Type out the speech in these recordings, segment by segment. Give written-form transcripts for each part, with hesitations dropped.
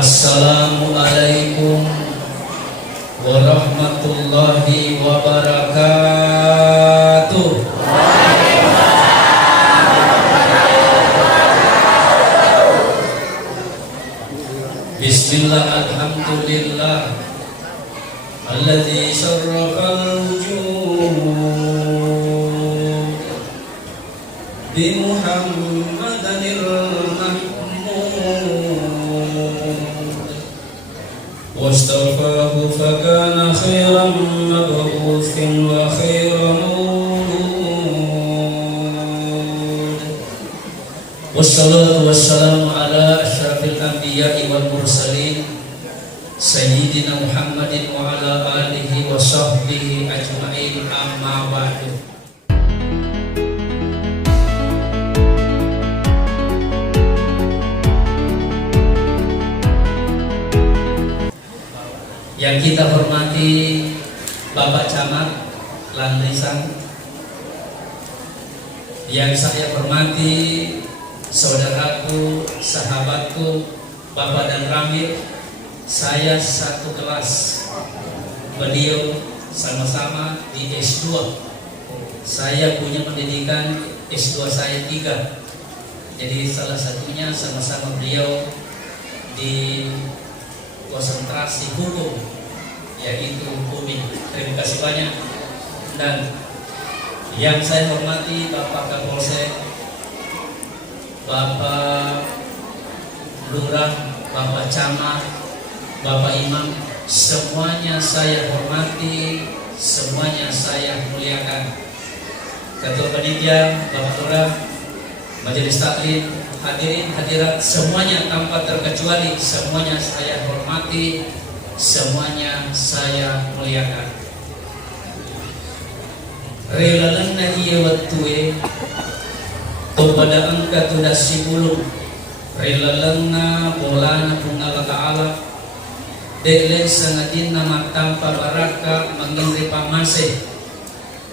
Assalamualaikum warahmatullahi wabarakatuh. Bismillah, alhamdulillah alladzi syarrafal wujud bi Muhammadanir wastafahu fakana khairan mab'utsin wa khairan mawlud. Wassalatu wassalamu ala asyrafil anbiya'i wal mursalin sayyidina Muhammadin wa ala alihi wa sahbihi ajma'in, amma ba'du. Yang kita hormati Bapak Camat Landrisan, yang saya hormati saudaraku, sahabatku, Bapak dan Ramil, saya satu kelas, beliau sama-sama di S2. Saya punya pendidikan S2 saya 3, jadi salah satunya sama-sama beliau di konsentrasi hukum, yaitu UMI. Terima kasih banyak. Dan yang saya hormati Bapak Kapolsek, Bapak Lurah, Bapak Camat, Bapak Imam, semuanya saya hormati, semuanya saya muliakan. Ketua Panitia, Bapak Lurah, Majelis Taklim, hadirin hadirat semuanya tanpa terkecuali, semuanya saya hormati, semuanya saya muliakan. Relalan nahiya wattue pada angka tudah sibulung relalanna bolana pungal ta'ala deklen sangadin nama tanpa baraka mengingri pamase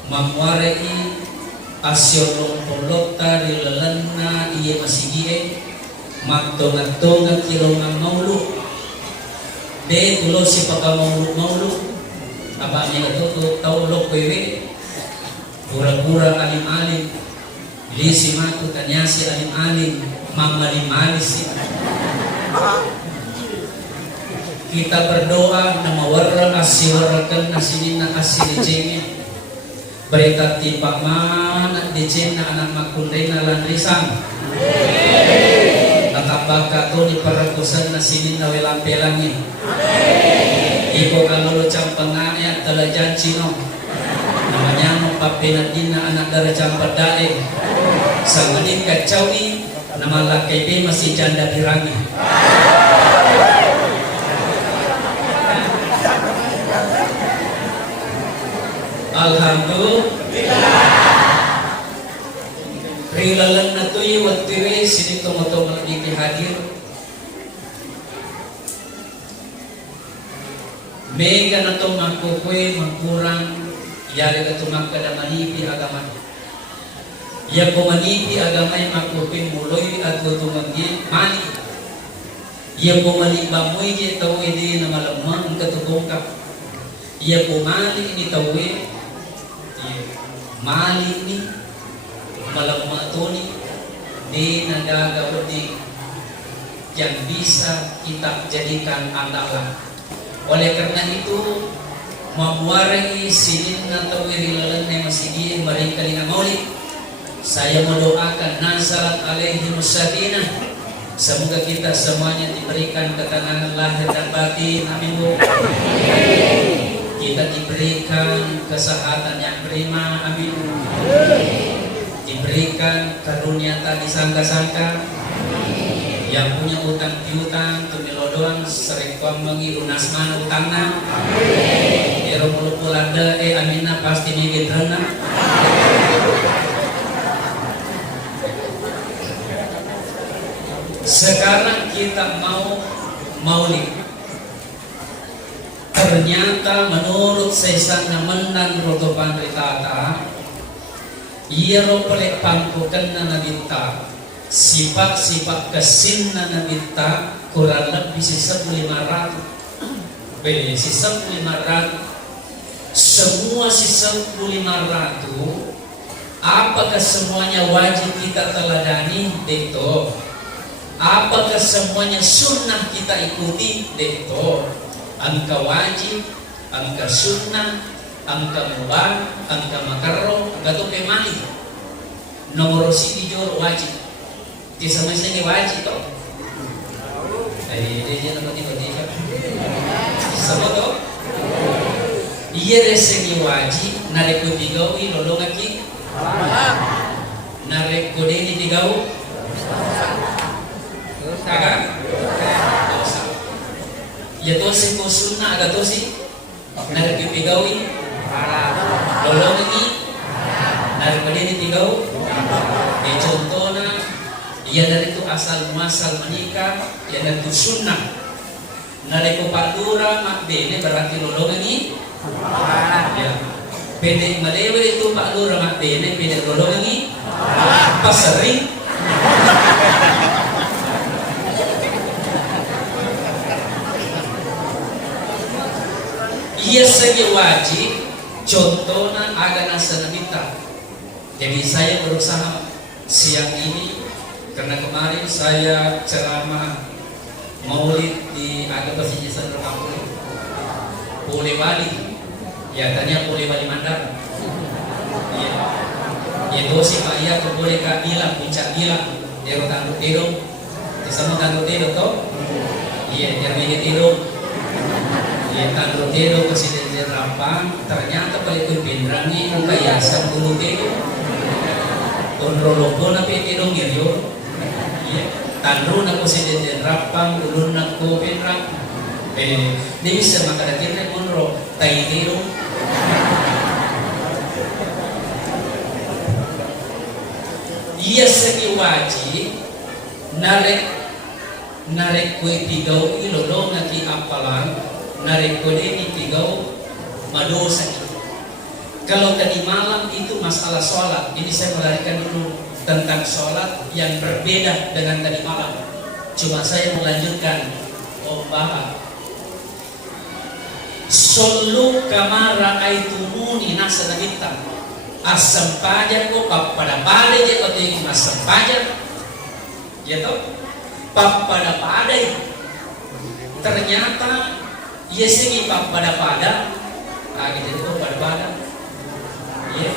mamwarei asyolong polokta relalanna iya masigie magtonga-tonga kilongang maulu de tulo si paka maulu apa nila to taulok wewe pura-pura alim-alim lisi matu tanyasi alim-alim mamalim-alis. Kita berdoa nama warra asiwarakan nasinina asilijengnya berkat tipak mana dijena anak makundena Landrisan natapaka to di parakusan nasinin na welampelangi ipo kalolo campangaya talajan cino namanya papinadin na anak dara campadai sanganin kacawi nama lakay masih janda dirangi. Alhamdulillah. Rilalan na to'y watire sini tomo-tomo lagi hadir. Mega na to magkukwe magkurang yari ka tumakad na manipi agama. Ya ko manipi agamay magkukwe muloy at tumagi mani. Ya ko malibamoy di tao hindi na malamang katutungkap. Ya ko mali ni tawe mali ni malamatoni di nagagawin yang bisa kita jadikan andalan. Oleh karena itu memuarai sinin atau wirilalan yang masih dia mereka lina maulid. Saya mendoakan nazarat alaihi musakinah. Semoga kita semuanya diberikan ketenangan lahir dan batin. Amin. Kita diberikan kesehatan yang prima, amin. Diberikan karunia tak disangka-sangka. Yang punya utang piutang tumilo doang sering mengi lunas mana utangna. Ero mulu pulanda amina pasti migit rena. Sekarang kita mau maulid. Ternyata menurut sesan menang roto pandritata ia ropolek pangkukan na nabinta sifat-sifat kesinna nabita kurang lebih sisa 500. Sisa 500. Semua sisa 500. Apakah semuanya wajib kita teladani? Dekto. Apakah semuanya sunnah kita ikuti? Dekto. Angka wajib, angka sunnah, angka mubah, angka makaro, angka tope mali. Nomor si dijor wajib. Di sama ini wajib toh. Dia nama tiba-tiba. Sama toh. Iya reseni wajib, narek ko bigawi lolong aki. Narek ko deni bigaw. Kagak. Ya to si ko sunnah aga to si narek ko bigawi. Lolong aki. Narek ko deni bigaw. Contohnya ia dari itu asal muasal menikah, ia dari itu sunnah. Dari itu Pak Lura mak bene berarti lolongan ini. Ya. Pede malewe itu Pak Lura mak bene pede lolongan ini. Pas sering. Ia saja wajib. Contohnya agama senabita. Jadi saya berusaha siang ini. Karena kemarin saya ceramah maulid di agama Sinjasa Kampung Polewali, ya tanya Polewali Mandar, ya, ya dosi Pak Iya boleh kak bilang puncak bilang, dia tangguh tidur, sama tangguh tidur toh, iya dia meja tidur, ya tangguh tidur presiden Rampang, ternyata paling pindrangnya kayak asam dulu tidur, kontrolopon apa tidur gitu. Tanru na ko si Deden Rapang, ulun na ko pinrap. Di bisa makadakin na kunro, tayo iya segi wajib, narek kue tigaw ilolo ngaki apalan, narek kue ini tigaw madosa. Kalau tadi malam itu masalah sholat, ini saya melarikan dulu tentang sholat yang berbeda dengan tadi malam. Cuma saya melanjutkan bahas Sallu kama ra'aitumuni nasanabita. Asam pajar ko pada pada je ko ting asam pajar. Ya toh? Pada pada. Ternyata ia segi pada pada. Ah gitu itu pada pada. Ya.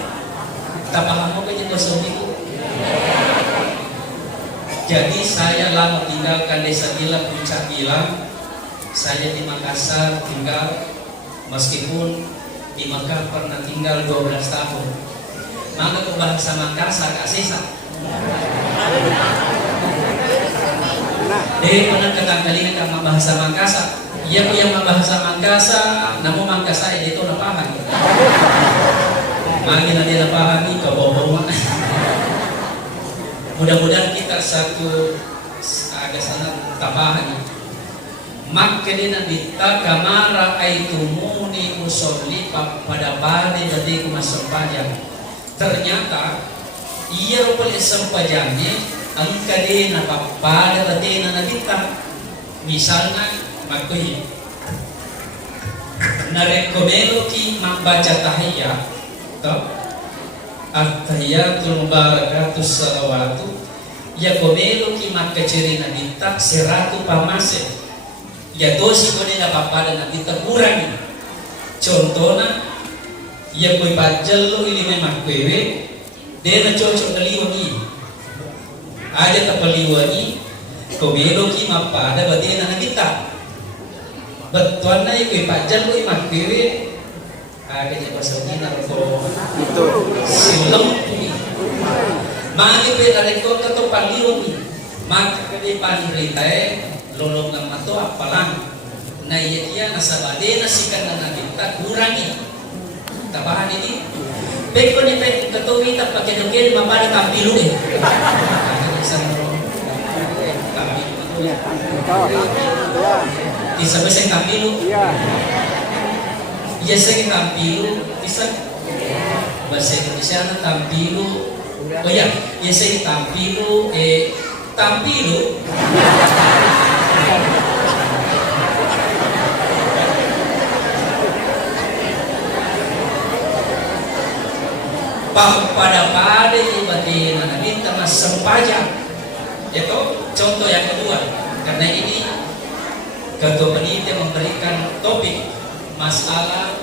Tak paham apa je kosong itu. Jadi saya lama tinggalkan desa Gilang, Puncak Gilang. Saya di Makassar tinggal, meskipun di Mekah pernah tinggal 12 tahun. Maka ke bahasa Makassar gak sisa. Dia pernah ketangkalingan sama bahasa Makassar. Ia yang bahasa Makassar, namun Makassar itu napahami. Magi na dia napahami kabobo. Mudah-mudahan kita satu ada sana tambahan. Maka dia nabita kamara aitumuni usolli pada bari jadi kumasempajang. Ternyata ia rupanya sempajangnya angka dia pada tadi nabita. Misalnya makui narekomelo ki membaca tahiyat, at-tahiyatul mubarakatus salawatu ya komelo ki maka ciri nabita seratu pamase ya dosi kone na papada nabita kurangi. Contohnya ya koi pajal lo ini memang kwewe dia na cocok daliwangi ada tapaliwangi komelo ki mapada badia na nabita betuan na koi pajal lo imak kwewe ada yang pasal ni nak itu silam ni, magi pernah rekod atau paliu ni, maka kami paniritai lolong nama tu apalang, na iya nasabade nasikan na kita kurangi, tabahan ini, peko ni peko ketui tak pakai doken mampada tampilu ni, di sampai saya tampilu. Iya saya tampilu bisa bahasa Indonesia tampilu. Oh ya, saya tampilu tampilo. Pada ibadi na minta mas sempajang. Itu contoh yang kedua. Karena ini Ketua Panitia memberikan topik masalah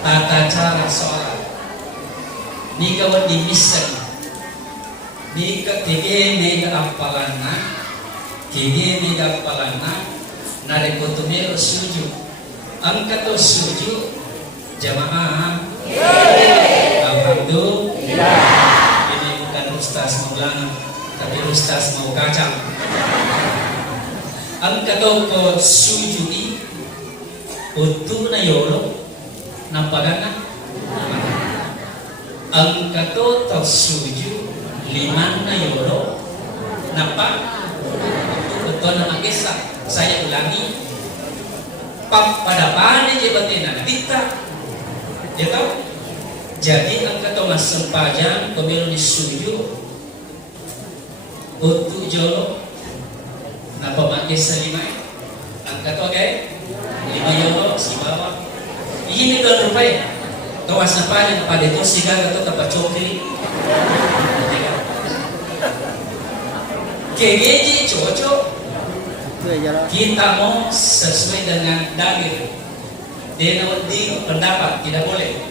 tata cara sholat. Ni kawan di misen, ni ketiga mega apalana, tiga mega apalana, nari kotumero suju, angkat to suju, jamaah. Alhamdulillah. Ini bukan ustaz Maulana, tapi ustaz mau kacang. Angkat ko sujudi utu na yolo napagana. Angkat to suju liman na yolo napa utu na magesa. Saya ulangi. Pada pane je batina kita. Ya tahu? Jadi angkat to mas sempajang pemilu ni suju utu jolo. Napa pakai selimai? Angkat to okay? 5 euro si bawah. Ini kan rupiah. Tawas na pa rin pada itu siga atau tempat cokli. Kegeji cocok. Kita mau sesuai dengan dalil. Di pendapat tidak boleh.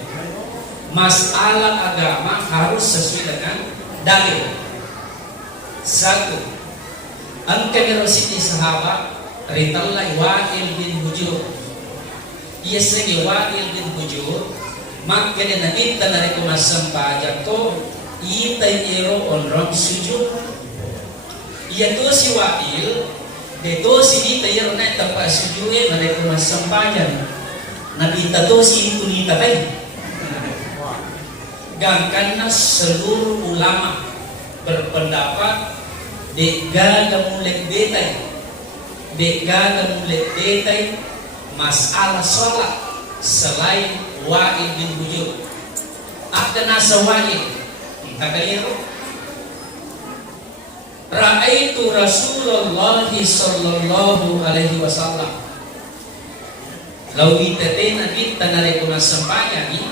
Masalah agama harus sesuai dengan dalil. Satu, ang kamirositi sahabat Ritallah Wa'il bin Hujur. Ia segi Wa'il bin Hujur. Maka dia nakita na rin kumasang pajak to. Itay iro onrong sujud. Ia to si Wa'il. Dito si itay iro na tempat sujud na rin kumasang pajak. Nabita to si itu nita tayo. Gangkan na seluruh ulama berpendapat Dega mulai detai masalah sholat selain Wa'il bin Hujur. Ada nasa Wa'il kagayero. Ra'aitu Rasulullah sallallahu alaihi wasallam. Lau itatin kita narekuna sampanya ni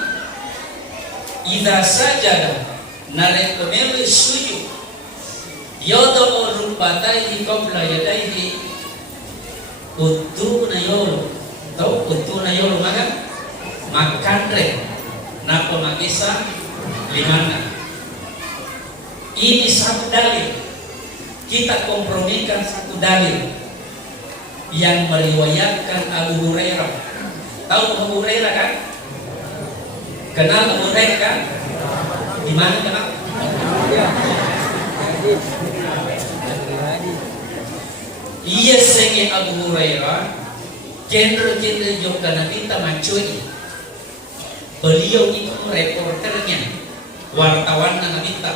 idza sajada narekumel sujud yodo rubataihi qabla yadaihi utu na yolo. Tahu utu na yolo makan re napa magisa limana. Ini satu dalil. Kita kompromikan satu dalil yang meriwayatkan Abu Hurairah. Tahu Abu Hurairah kan? Kenal Abu Hurairah kan? Di mana kenal? Iya senge Abu Hurairah genre juga nanti macui. Beliau itu reporternya, wartawan na nabita.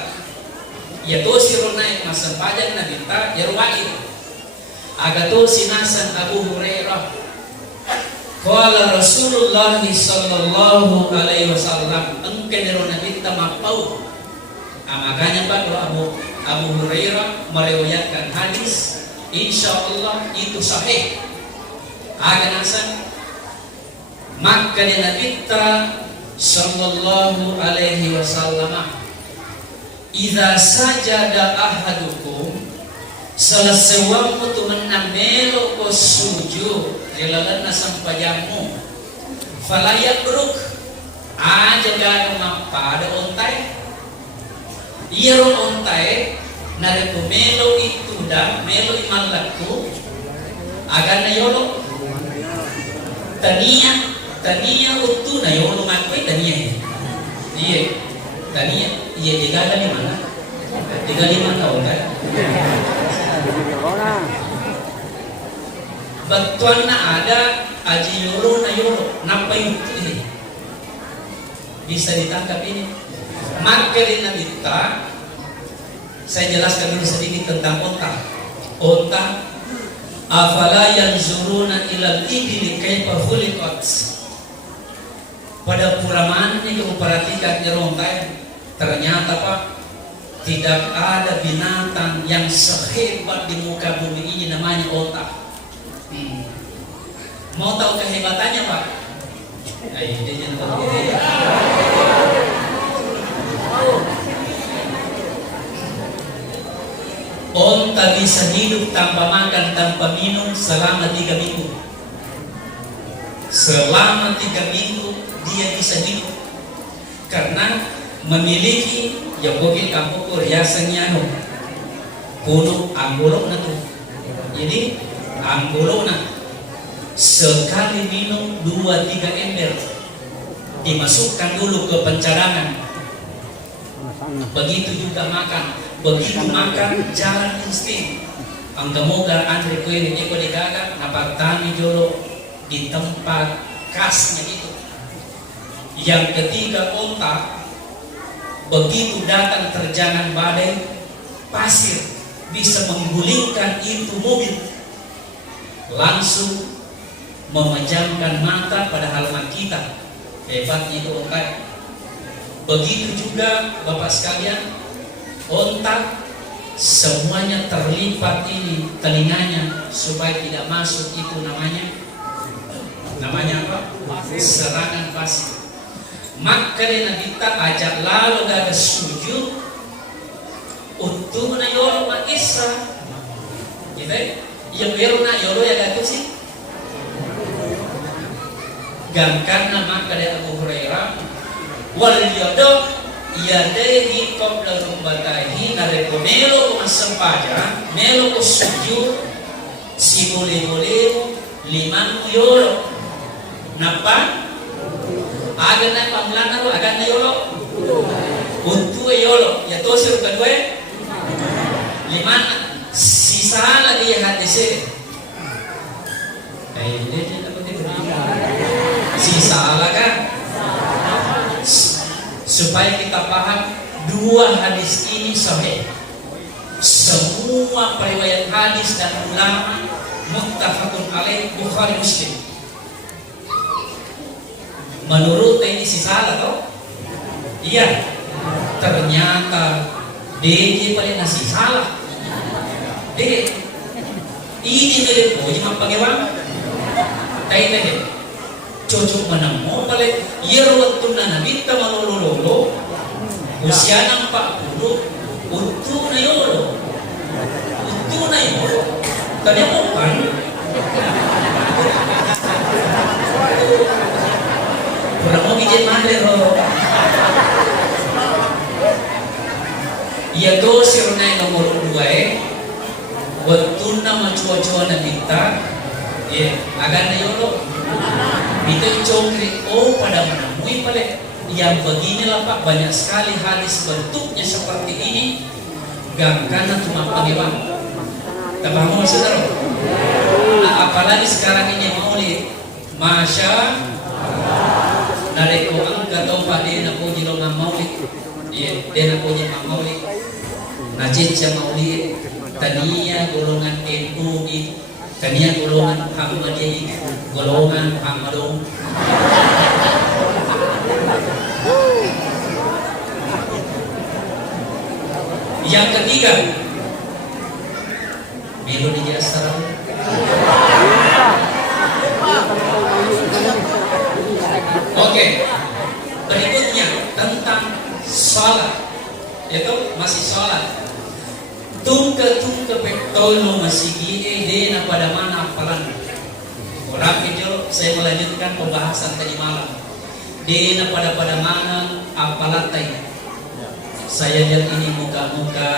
Ya to si Ronay masempajang nabita ya Wa'il. Aga to sinasan Abu Hurairah. Qala Rasulullah sallallahu alaihi wasallam engke nero nabita mapau. Makanya Pak kalau Abu Hurairah meriwayatkan hadis, insya Allah itu sahih. Agar nasan maka dia Nabi sallallahu alaihi wasallam, idza sajada ahadukum, selesai waktu menamelo ko sujud jelalan nasang pajamu, falayak bruk aja gak pada ontai. Iya ontai nare ko melo itu dah melo imalakku agar na yolo tania utu na yolo ngakwe tania iya tania iya digaga di mana ontai batuan na ada aji yolo na yolo nampai utu ini bisa ditangkap ini. Maka dengan kita saya jelaskan dulu sedikit tentang onta. Onta afala yanzuruna ilal ibili kaifa khuliqat. Pada puramannya kamu perhatikan onta, ternyata Pak Tidak ada binatang yang sehebat di muka bumi ini, namanya otak. Mau tahu kehebatannya, Pak? Ayo, dia jangan tahu. Onta bisa hidup tanpa makan, tanpa minum selama 3 minggu. Selama 3 minggu dia bisa hidup karena memiliki ya bogil kampung riasannya kuno anggolok na tuh. Jadi anggolok na sekali minum 2-3 ember dimasukkan dulu ke pencadangan. Begitu juga makan, begitu makan jalan insting. Ang gamoga Andre Kuya Eko Digagak napagtami jolo di tempat khasnya itu. Yang ketiga onta, begitu datang terjangan badai pasir bisa menggulingkan itu mobil, langsung memejamkan mata pada halaman kita. Hebatnya itu onta. Begitu juga Bapak sekalian, onta semuanya terlipat ini telinganya supaya tidak masuk itu namanya apa? Serangan pasir. Maka dia kita ajak lalu gak sujud untuk na yolo makisa, gitu yang yolo na yolo ya gak sih. Gangkan maka dia Abu Hurairah wal yodo yadehi qabla rumbatahi nareko melo masampaja melo sujud si boleh 5 yolo napa agan na pamlana ro agan na yolo untuk yolo ya tosir kedua 5 sisa lagi yang hadis ini sisa kan supaya kita paham 2 hadis ini sahih. Semua periwayat hadis dan ulama muttafaqun alaih Bukhari Muslim. Menurut ini si salah toh? Iya. Ternyata dia paling nasi salah. Dia ini dari puji mampagewang. Tahu cocok menemu balik waktu nanabita malololo usia 40 untuk na yolo tadi mau kan kurang mau bikin mahal ya dosir na nomor 2 waktu nama cuaca nabita agan na yolo itu congkri pada menemui balik yang beginilah Pak, banyak sekali hadis bentuknya seperti ini gangkana cuma pagewang. Tambah mau saudara, apalagi sekarang ini maulid, masya dari koang gatau Pak dia nak puji longang maulid, dia nak puji maulid, najis maulid, tania golongan NU itu. Kania golongan Muhammadiyah, golongan Muhammadun. Yang ketiga, Milo di Jasar. Oke, berikutnya tentang sholat, yaitu masih sholat. Tungke betolo masih gini na pada mana apalan. Orang itu saya melanjutkan pembahasan tadi malam. Dena pada mana apalan tadi. Saya lihat ini muka-muka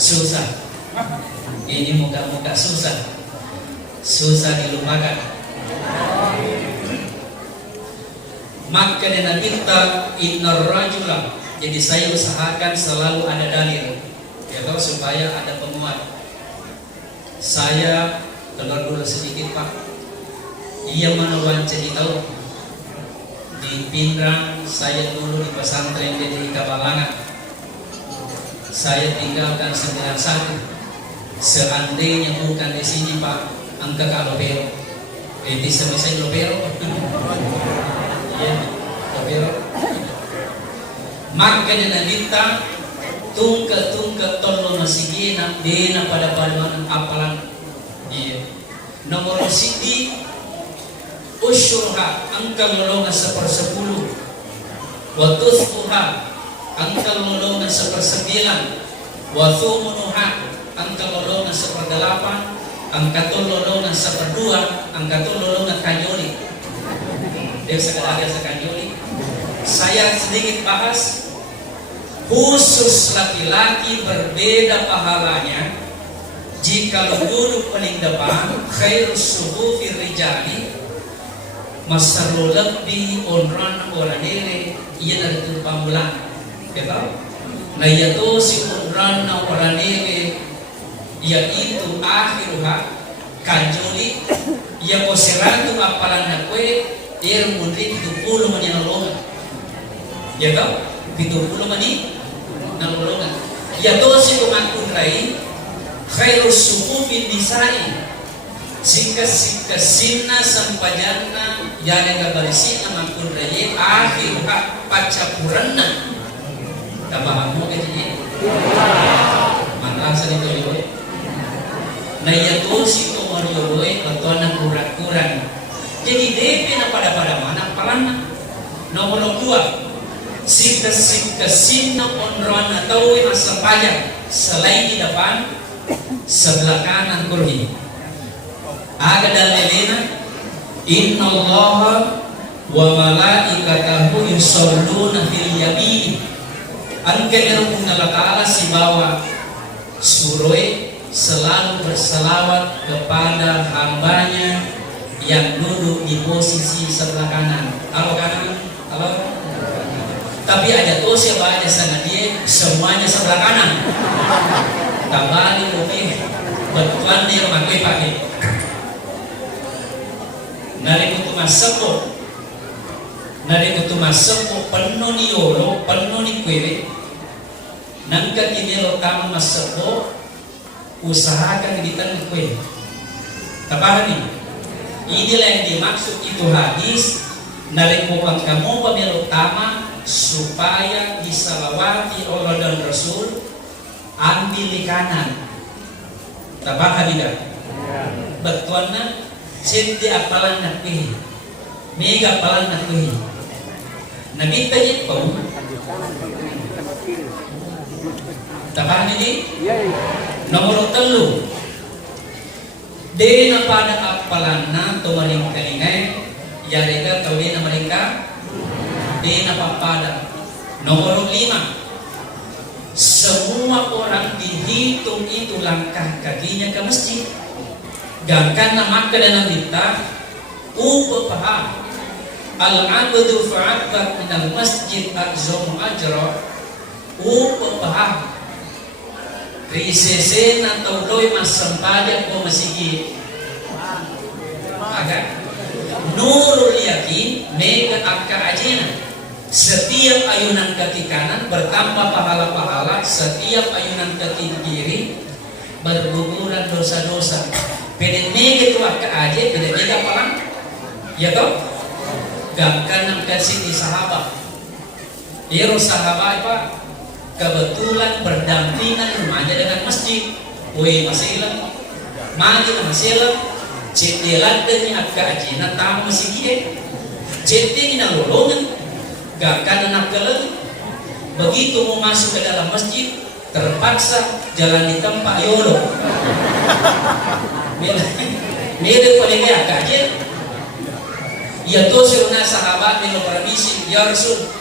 susah. Ini muka-muka susah dilupakan. Maka dengan kita innar rajulah. Jadi saya usahakan selalu ada dalil, ya tahu supaya ada penguat. Saya keluar dulu sedikit Pak. Ia mana wancani tahu di Pindrang, saya dulu di pesantren di Kabalangan. Saya tinggalkan 91. Seandainya bukan di sini Pak, angka kalopero. Itu sama saya lopero. Ya, lopero. Maka nabita tungka tolo masigina dena pada paduan apalan. Iya. Nomor siti usyurha angka golongan 1/10. Wa tusfuha angka golongan 1/9. Wa thumunuha angka golongan 1/8. Angka golongan 1/2. Angka golongan kanyoli. Dia sekadar sekanyoli. Saya sedikit bahas khusus laki-laki berbeda pahalanya jika duduk paling depan khairus suhufi rijali masalu lebih onran orang ini ia dari itu pamulan kita nah yaitu si onran orang ini yaitu akhiruha kanjoli ia koserantu apalan nakwe dia mundrik 70 menyenolongan ya tau 70 menyenolongan ya to si kumakun rai khairus suhufin nisai singka sampajanna yana gabarisi amampun rai akhir pacapuranna tabahamu kayaknya manrasa dito yoy na yato si tomario yoy atau na kurang-kurang jadi DP na pada mana parana nomor 2 singka onron atau masa pajak selain di depan sebelah kanan kurhi aga dalilina inna allaha wa malaikatahu yusalluna fil yamin angka erung ta'ala si bawa suroi selalu berselawat kepada hambanya yang duduk di posisi sebelah kanan kalau tapi ada tosi baca sana dia semuanya sebelah kanan tambali lebih betuan dia memakai pakai nari kutu masuk penuh ni yolo penuh ni kue nangka kini lo tamu masuk usahakan di tangan kue tapahan nih inilah yang dimaksud itu hadis nari kupang kamu pemilu utama supaya disalawati Allah dan Rasul ambil di kanan tapahan tidak betuannya senti apalan nakih mega apalan nakih nabi tadi pun tapahan ini nomor 3 dena pada apalan na to maring kalingai yarega tawena mereka dena papada nomor 5 semua orang dihitung itu langkah kakinya ke masjid gangkan nama dalam kita paham al-abdu fa'akbar minal masjid akzomu ajra paham risesen atau doi masampaja ko masigi agak nurul yakin mega akka ajena setiap ayunan kaki kanan bertambah pahala-pahala setiap ayunan kaki kiri berguguran dosa-dosa pede mega itu akka aja pede mega palang ya toh gangkan nang kasih di sahabat iro sahabat apa kebetulan berdampingan rumahnya dengan masjid. Woi masilah, magi na masilah, cetilan denya akka ajina tamu masih dia, ceti na lolongan, gakkan anak kelang. Begitu mau masuk ke dalam masjid, terpaksa jalan di tempat yolo. Mede paling akka aja. Ya to sirna sahabat milo permisi, ya Rasul.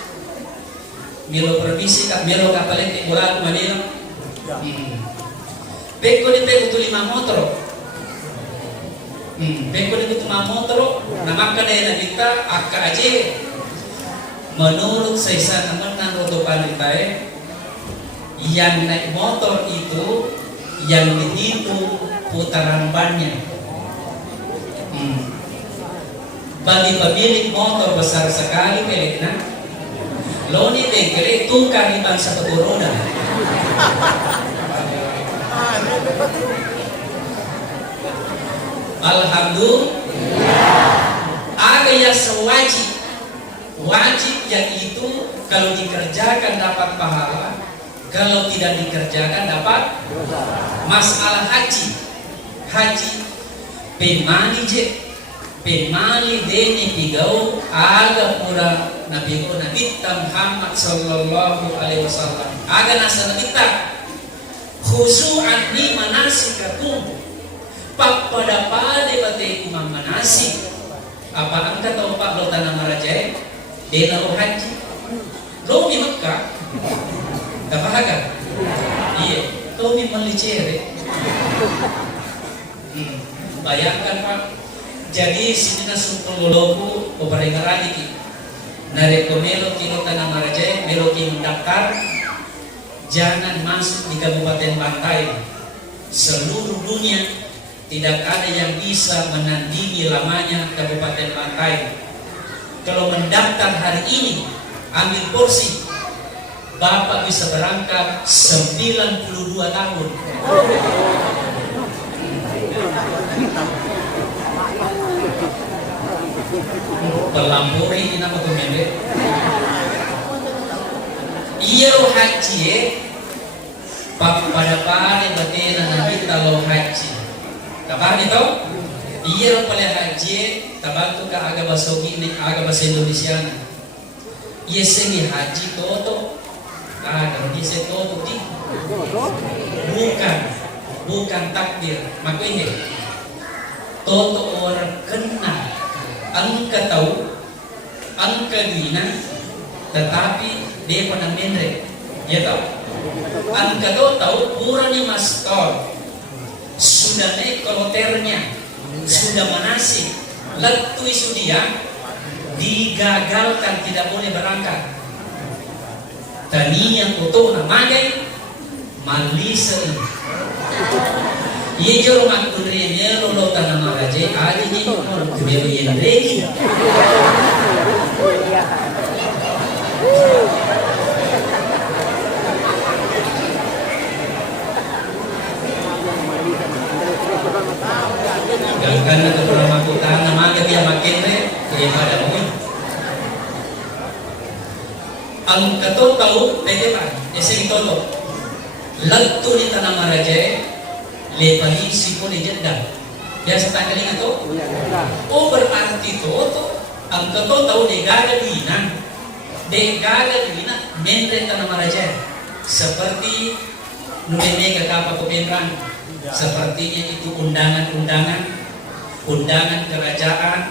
Milo permisi kak milo kapalin di bulan Manila. Peko di peko tu 5 motor. Peko di 5 motor. Namaka na kita akka aja. Menurut saya teman roto panitai yang naik motor itu yang dihitung putaran bannya. Bagi pemilik motor besar sekali pelikna. Loni bengkel itu kan bangsa peturunan. Alhamdulillah. Ada yang sewajib Wajib yang itu kalau dikerjakan dapat pahala, kalau tidak dikerjakan dapat masalah haji. Haji pemani dene pigau aga pura nabi Muhammad sallallahu alaihi wasallam aga nasa kita khusu'an ni manasikakum pada bate imam manasik apa angka tahu pak lo tanah marajai dena lo haji lo di Mekah kapahaga iya lo di Malicere bayangkan pak. Jadi sini nasumpul logo operasi ngarani ki. Nareko melo kilo tanah marajai melo ki mendaftar. Jangan masuk di Kabupaten Bantai. Seluruh dunia tidak ada yang bisa menandingi lamanya Kabupaten Bantai. Kalau mendaftar hari ini ambil porsi, Bapak bisa berangkat 92 tahun. Pelampuri apa tuh mende? Iya lo haji pada batena nanti kalau haji. Kapan itu? Iya lo pada haji tabantu ka aga basogi ini aga bahasa Indonesia. Iya seni haji toto. Kalau bisa toto di. Bukan takdir. Makanya toto orang kenal. Angka tahu, angka duina, tetapi dia pernah mendre, ya tahu. Angka tahu purani mastor, sudah naik koloternya, sudah manasik, letu isu dia, digagalkan tidak boleh berangkat. Taninya kotor namanya Malisa. Ye joro makudre melo lo tanah maraje aja ni moro kebelo yen regi. Gangkan na kepada makutan na maga dia makin re kaya pada mo. Ang kato tahu bete ba? Ese toto. Lattu ni tanah maraje lepani sipon jeddah. Biasa tanggalin itu. Oh berarti itu ang kato tahu degaga duina mendre tanah maraja seperti numenega kapa kepenran sepertinya itu undangan kerajaan,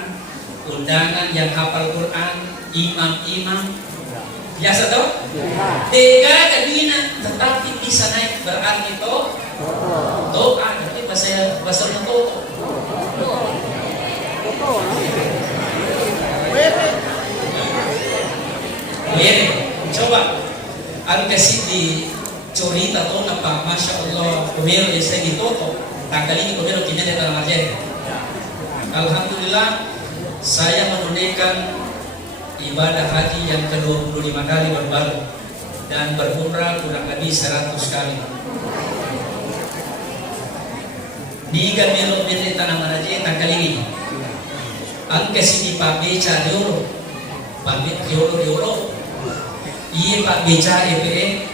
undangan yang hafal Quran, imam-imam biasa toh degaga duina tetapi bisa naik berarti toh doa, tapi bahasa toto. Coba, ang kasih di cerita to napa, masya Allah, kumero di segi toto. Tanggalin kumero kini di tanah marjah. Alhamdulillah, saya menunaikan ibadah haji yang ke-25 kali baru dan berumrah kurang lebih 100 kali. Niga melo mende tanah maraje tanggal ini. Ang kasi di pabeca dioro. Pabit dioro. Iya pak beca EPE.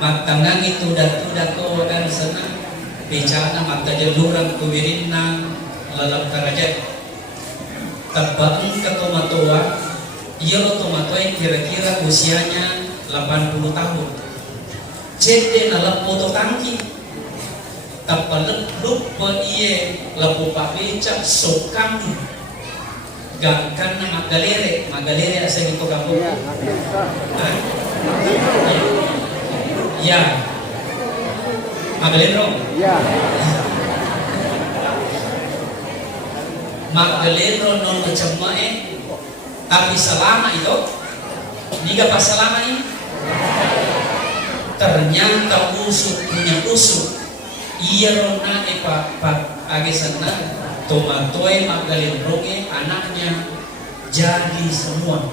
Magtangang itu datu akan sana. Beca na magtajalurang kuwirin na lalap karajat. Tabaang katomatoa. Iya tomatoa yang kira-kira usianya 80 tahun. Cete na lapoto tangki. Tapalet lupa iye lapu pabeca sokam gangkan na magalere asa gitu kamu ya magalero ya magalero non macam tapi selama itu niga pas selama ini ternyata punya usuk iya rona pak agesana tomatoy magalin roge anaknya jadi semua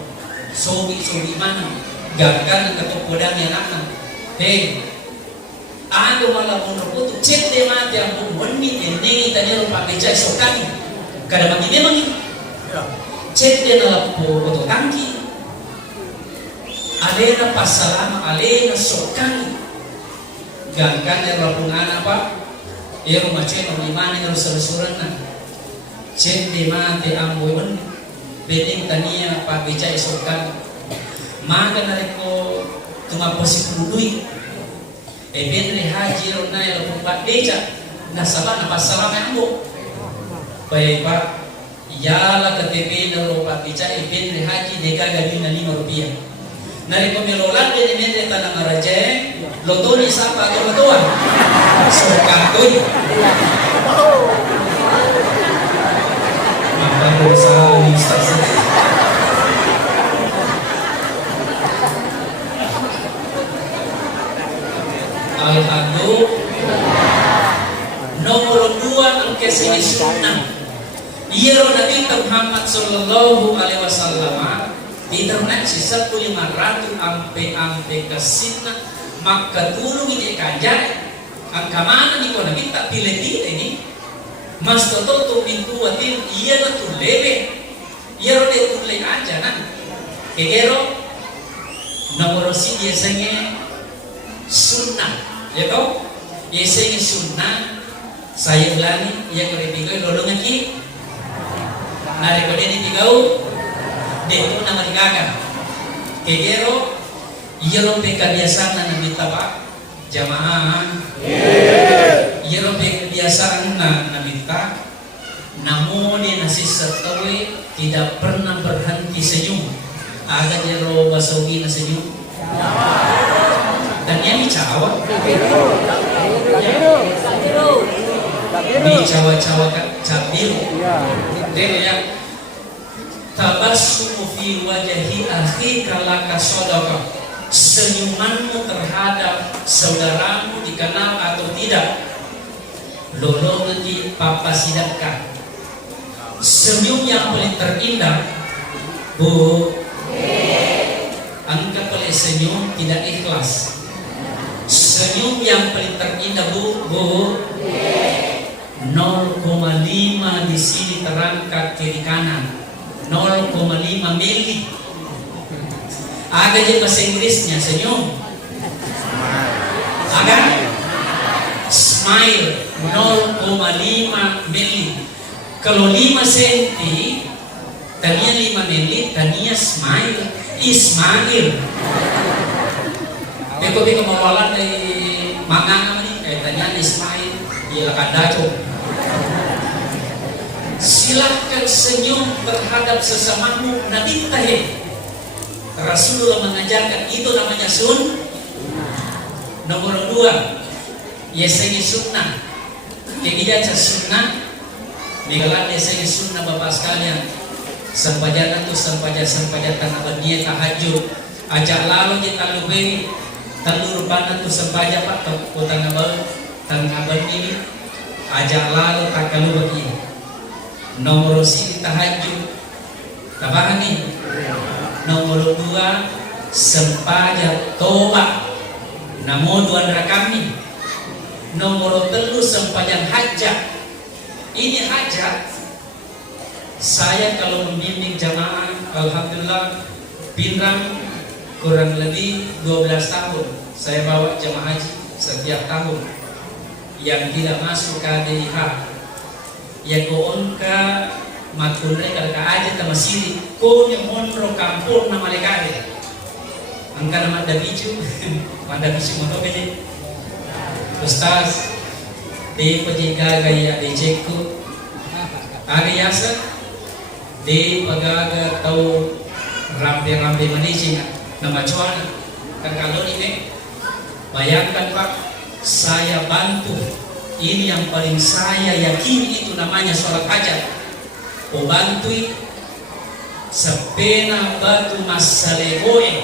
sobi mana gagal ketopodang yang anak ano malah menurut cek deh mati yang menit ini tanya lupa beca sokani kada bagi memang ini cek dia na po oto tangki alena pasalama alena sokang gangkan ya rapungana pa ero macet no limane no salusuran na cek de mate amboy beding tania pa beja sokang maga na ko tumaposi pului benre haji ro na ya pa beja na sabana pasalama ambo baik pak yala KTP na ro pa beja benre haji deka gaji na Rp5 nari pemilolan dia dimende tanang araje lotoni sapa atau lotoan so kantoi maka dosa instansi alhamdulillah. Nomor 2 ang kesini sunnah iro Nabi Muhammad sallallahu alaihi wasallam internet sisa 500 ampe kasina maka tulung ini kajar ang kamana ni ko na kita pilih ini mas toto to pintu atin iya na tulebe iya ro de tulay aja na kekero nomor si biasanya sunnah ya kau biasanya sunnah saya ulangi yang berbicara lolongan ki nari ko ini tigau dito na marigaga kegero iyero pe kebiasaan na nabita pa jamaah iyero pe kebiasaan na nabita namun dia nasi sertawe tidak pernah berhenti senyum ada jero basogi na senyum dan yang dicawa dicawa-cawa cabiru dia yang tabassumu fi wajhi akhika laka sadaqah senyumanmu terhadap saudaramu dikenal atau tidak lolongan di papa sidakah senyum yang paling terindah bu anggap oleh senyum tidak ikhlas senyum yang paling terindah bu 0,5 di sini terangkat kiri kanan 0,5 mili. Ada je bahasa Inggrisnya senyum. Ada smile 0,5 mili. Kalau 5 senti, tania 5 mili, tania smile, Ismail. Beko mawalan dari mangang ni, tania Ismail, dia kadaco. Silahkan senyum terhadap sesamamu Nabi Tahir Rasulullah mengajarkan itu namanya nomor 2 yeseni sunnah kegiatan sunnah digelar yeseni sunnah bapak sekalian sampajatan tu sampajatan abadiyah tahajud ajak lalu kita lubewi telur panan tu sampaja pak kota ngabal tanggaban ini ajak lalu tak kalu bagi nomor si tahajud tabahan nih nomor 2 sempaja toba namo dua kami nomor 3 sempajan hajat ini hajat saya kalau membimbing jamaah alhamdulillah pinrang kurang lebih 12 tahun saya bawa jamaah haji setiap tahun yang tidak masuk KDIH ya koon ka matunay ka aja ta masiri ko yung monro kampung na malikade ang ka naman dabichu mo to pwede Ustaz di pagkaga gaya di check ko agayasa di pagaga tau rampe manisi na machuana kan kalau ini bayangkan Pak saya bantu ini yang paling saya yakini itu namanya sholat hajat. Obantui sepena batu masalegoe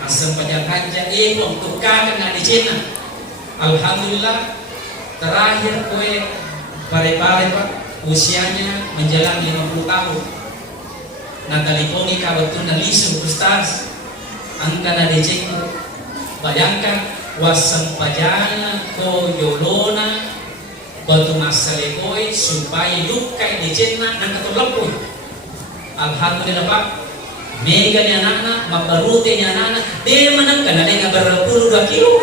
asam pajak hajat itu untuk kakak nggak di Cina. Alhamdulillah terakhir kue pare-pare Pak usianya menjelang 50 tahun. Nataliponi kabatun nalisum Ustaz angka na di Cina. Bayangkan wasam pajana ko yolona batu masalegoy supaya lukai di jenna dan ketulapoy Alhamdulillah Pak, mega ni anak-anak, mabarute ni anak-anak, dia menangkan ada yang berpuluh 2 kilo.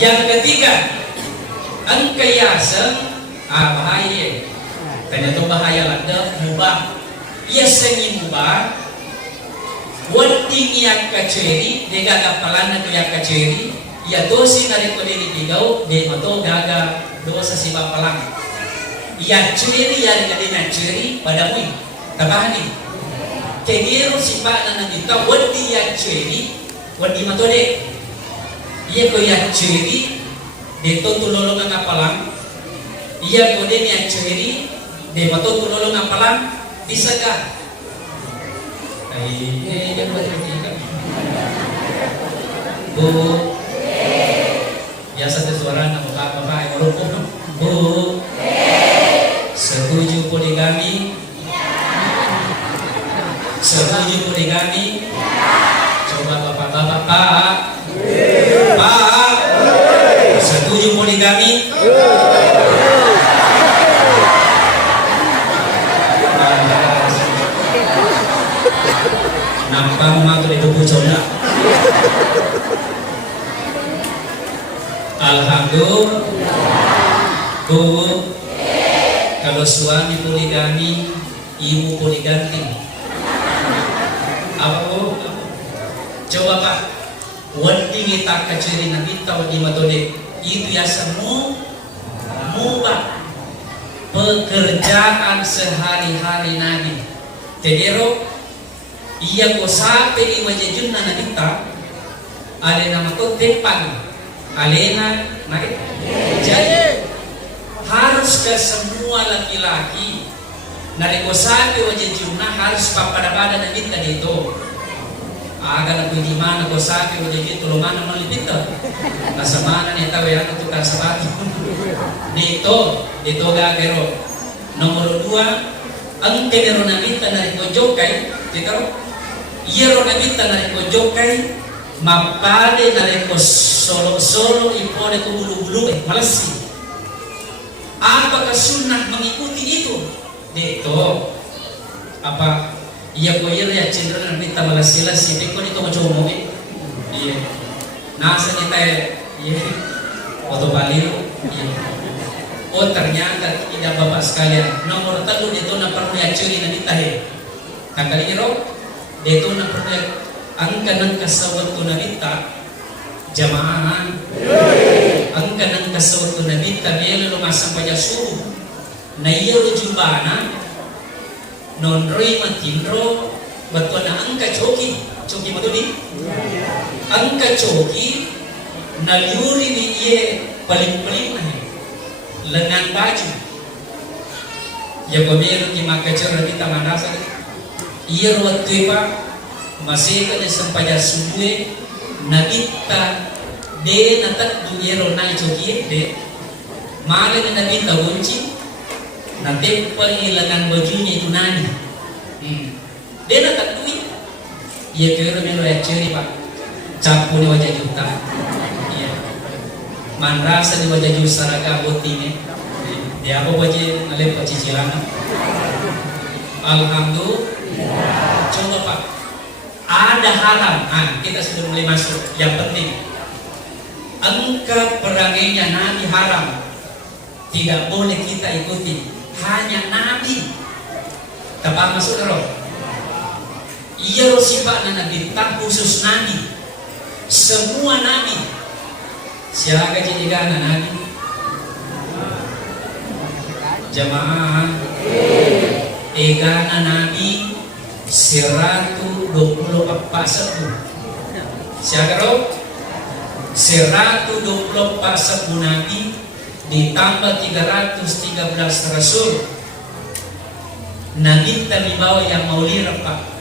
Yang ketiga, ang kayasang bahaya. Kanya to bahaya lada mubah. Ia sengi mubah. Wadi niya kaceri, dia gaga palana kuya kaceri. Ia dosi nari ko dili bigaw, dia mato gaga dosa si bapalang. Ia ceri ia kadina ceri pada mui. Tabahani. Kediro si pa na nagita wadi ia ceri, wadi mato de. Ia ko ia ceri, dia to tulolong ang apalang. Ia ko din ia ceri, dia mato tulolong ang apalang bisa ka. Ay, yang bertiga. Bu, biasa suara nama bapak yang merokok. Bu, setuju poligami? Setuju poligami? Coba bapak-bapak, Pak. Pak, setuju poligami? Nampak mengatur itu bucona. Alhamdulillah. Bu, kalau suami poligami, ibu poliganti. Apa bu? Coba Pak, wadi kita kaciri nabi tahu di matode itu ya semua mubah pekerjaan sehari-hari nabi. Tedero iya ko sape ni wajajun na nakita ale nama ko tepan alena nakita jadi harus ke semua laki-laki nari ko sape wajajun na harus papadabada na kita dito aga na kundi mana ko sape wajajun tulungan na malipita kasamana ni tawe ako tukang sabato dito gagero nomor 2 ang kenero na kita nari ko jokay dito Iyero na kita na ko jokay mapade na ko solo ipone ko bulu-bulu malasi. Apakah sunnah mengikuti itu? Dito apa iya ko ya cenderung na kita malasi-lasi ko nito macomo iya. Nasa kita iya foto baliro iya. Oh ternyata tidak bapak sekalian nomor 3 dito na perlu ya curi na kita he. Kakaliro Deto na pernah angka ng kasawat to na nita jamaah angka ng kasawat to na nita biya lumasang pa suruh na iyo jubana non roy matindro bato na angka choki matuli angka choki na liuri ni iye paling-paling na lengan baju ya pamero ki makachara kita manasa iya waktu pa masih ka sampaya subuhe nakita de natat duero na choki de maga na nabita gunci na tempal ilangan bajunya itu nani de natat dui iya kero melo ya ceri pak capu ni wajah juta iya manrasa di wajah juta saraga botine dia apa wajah nalep cicilan alhamdulillah. Coba Pak, ada haram. Kita sudah mulai masuk. Yang penting, angka perangainya Nabi haram, tidak boleh kita ikuti. Hanya Nabi. Tepat masuk roh. Iya sifat Nabi, tak khusus Nabi. Semua Nabi. Siapa jadi gana Nabi? Jamaah. Egana Nabi 124 sebu. Siapa roh? 124 sebu Nabi ditambah 313 Rasul. Nabi kami bawa yang mau Pak.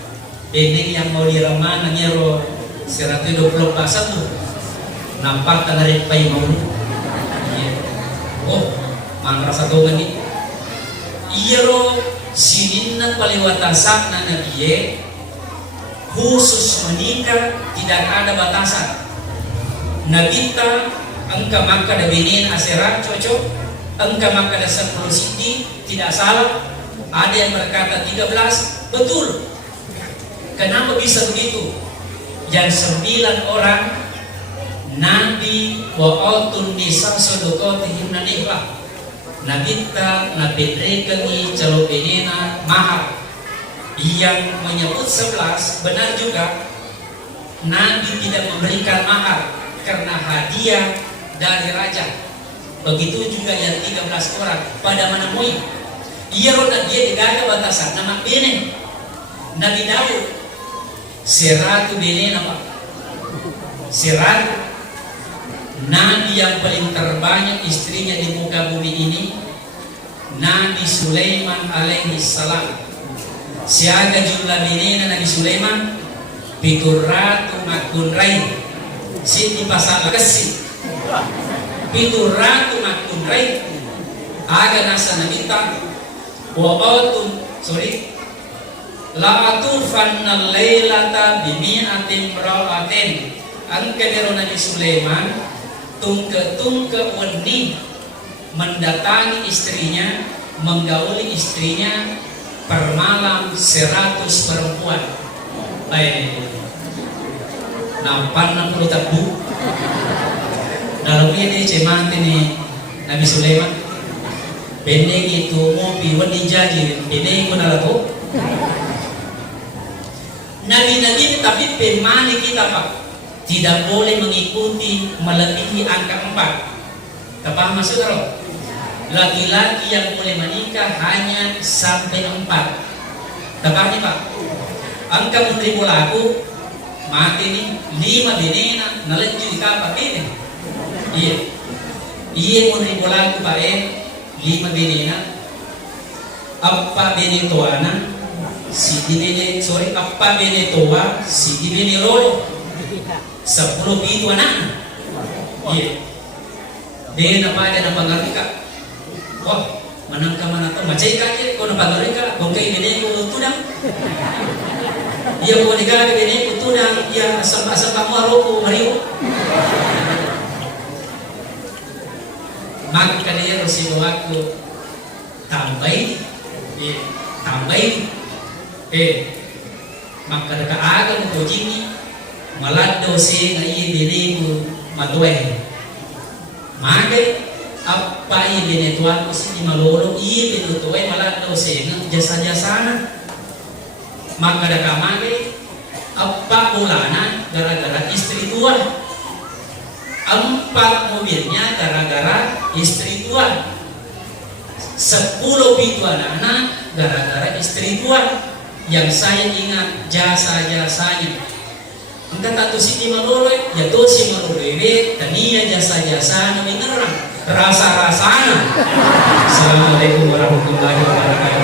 Beneng yang mau mana nyero 124 sebu. Nampak tarik pai mau. Oh, mana satu lagi? Iyero sinin na paliwatasan na nabiye khusus menikah tidak ada batasan. Nabita Engkau maka ada binin aserat cocok, engkau maka ada 10 siti tidak salah. Ada yang berkata 13, betul. Kenapa bisa begitu? Yang 9 orang Nabi wa'atun nisa sodokotihim nanihlah, nabita nabedrekangi calo benena mahar. Yang menyebut 11 benar juga, Nabi tidak memberikan mahar karena hadiah dari raja. Begitu juga yang 13 orang pada menemui ia roda dia digaga batasan nama bene Nabi Daud 100 bene apa 100. Nabi yang paling terbanyak istrinya di muka bumi ini Nabi Sulaiman alaihi salam. Siaga jumlah bini Nabi Sulaiman 700 makun rai. Siti pasal kasih 700 makun rai. Aga nasa nabita wa atum la atufanna lailata bimi'atin ra'atin. Angka dari Nabi Sulaiman tungke weni mendatangi istrinya, menggauli istrinya per malam 100 perempuan. Baik, nampan 60 tabu. Dalam ini cemante nih Nabi Sulaiman. Bendeng itu ngopi weni jadi bendeng itu nalaku. Nabi-nabi tapi pemani kita pak. Tidak boleh mengikuti melebihi angka 4. Apa maksud roh? Laki-laki yang boleh menikah hanya sampai 4. Tapi pak, angka menteri polaku mati nih 5 benena nalenju di kapal ini. Iya menteri polaku pak 5 benena. Apa bene toana? Si di bene apa bene toa? Si di bene rolo. 10 itu anak. Iya. Dia apa aja nampak ngerti kak. Wah, manangka mana tuh macai kaki. Kau nampak ngerti kak. Bongkai bini ku tudang. Iya kau negara bini ku tudang. Iya sampai maroku mariu. Maka dia harus waktu tambahin. Iya, tambahin. Maka dekat agak mempujini. Malado si ngai diri ku matuai. Magai apa i bene tuan ku si malolo i bene tuai malado si jasa-jasana. Maka ada kamage apa bulana gara-gara istri tua. 4 mobilnya gara-gara istri tua. 10 itu anak gara-gara istri tua. Yang saya ingat jasa-jasanya. Engkau tak tuh si maloloi, ya tuh si maloloi, tania jasa-jasa nabi ngerang, rasa-rasana. Assalamualaikum warahmatullahi wabarakatuh.